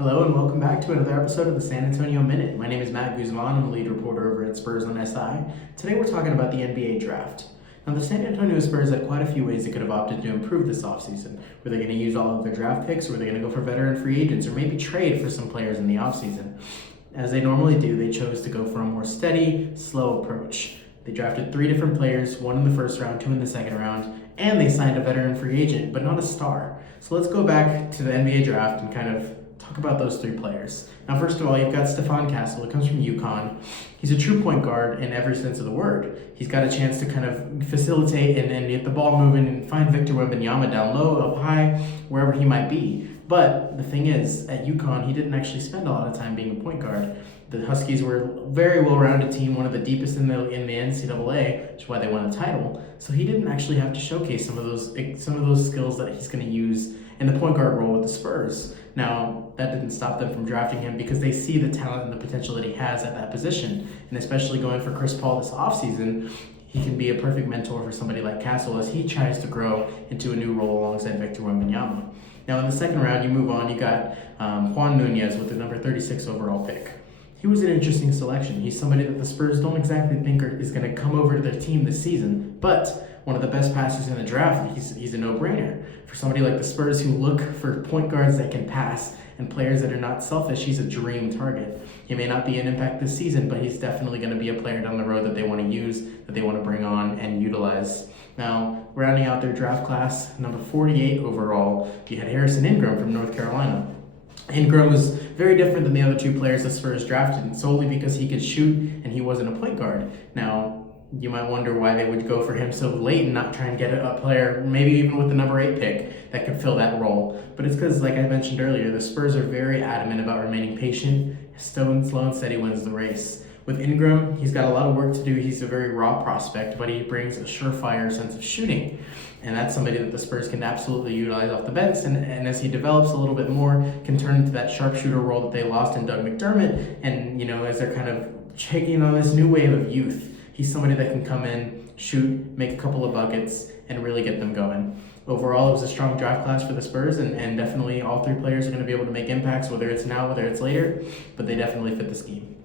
Hello and welcome back to another episode of the San Antonio Minute. My name is Matt Guzman. I'm the lead reporter over at Spurs on SI. Today we're talking about the NBA draft. Now the San Antonio Spurs had quite a few ways they could have opted to improve this offseason. Were they going to use all of their draft picks, or were they going to go for veteran free agents, or maybe trade for some players in the offseason? As they normally do, they chose to go for a more steady, slow approach. They drafted 3 different players, 1 in the first round, 2 in the second round, and they signed a veteran free agent, but not a star. So let's go back to the NBA draft and kind of talk about those 3 players. Now, first of all, you've got Stephon Castle. He comes from UConn. He's a true point guard in every sense of the word. He's got a chance to kind of facilitate and get the ball moving and find Victor Wembanyama down low, up high, wherever he might be. But the thing is, at UConn, he didn't actually spend a lot of time being a point guard. The Huskies were a very well-rounded team, one of the deepest in the NCAA, which is why they won a title. So he didn't actually have to showcase some of those skills that he's going to use in the point guard role with the Spurs. Now, that didn't stop them from drafting him because they see the talent and the potential that he has at that position. And especially going for Chris Paul this offseason, he can be a perfect mentor for somebody like Castle as he tries to grow into a new role alongside Victor Wembanyama. Now, in the second round, you move on, you got Juan Nunez with the number 36 overall pick. He was an interesting selection. He's somebody that the Spurs don't exactly think is going to come over to their team this season, but one of the best passers in the draft. He's a no-brainer. For somebody like the Spurs who look for point guards that can pass and players that are not selfish, he's a dream target. He may not be an impact this season, but he's definitely going to be a player down the road that they want to use, that they want to bring on and utilize. Now, rounding out their draft class, number 48 overall, you had Harrison Ingram from North Carolina. Ingram was very different than the other 2 players the Spurs drafted, solely because he could shoot and he wasn't a point guard. Now, you might wonder why they would go for him so late and not try and get a player, maybe even with the number 8 pick, that could fill that role. But it's because, like I mentioned earlier, the Spurs are very adamant about remaining patient. Slow and steady wins the race. With Ingram, he's got a lot of work to do. He's a very raw prospect, but he brings a surefire sense of shooting. And that's somebody that the Spurs can absolutely utilize off the bench. And as he develops a little bit more, can turn into that sharpshooter role that they lost in Doug McDermott. And, as they're kind of taking on this new wave of youth, he's somebody that can come in, shoot, make a couple of buckets, and really get them going. Overall, it was a strong draft class for the Spurs, and definitely all 3 players are going to be able to make impacts, whether it's now, whether it's later, but they definitely fit the scheme.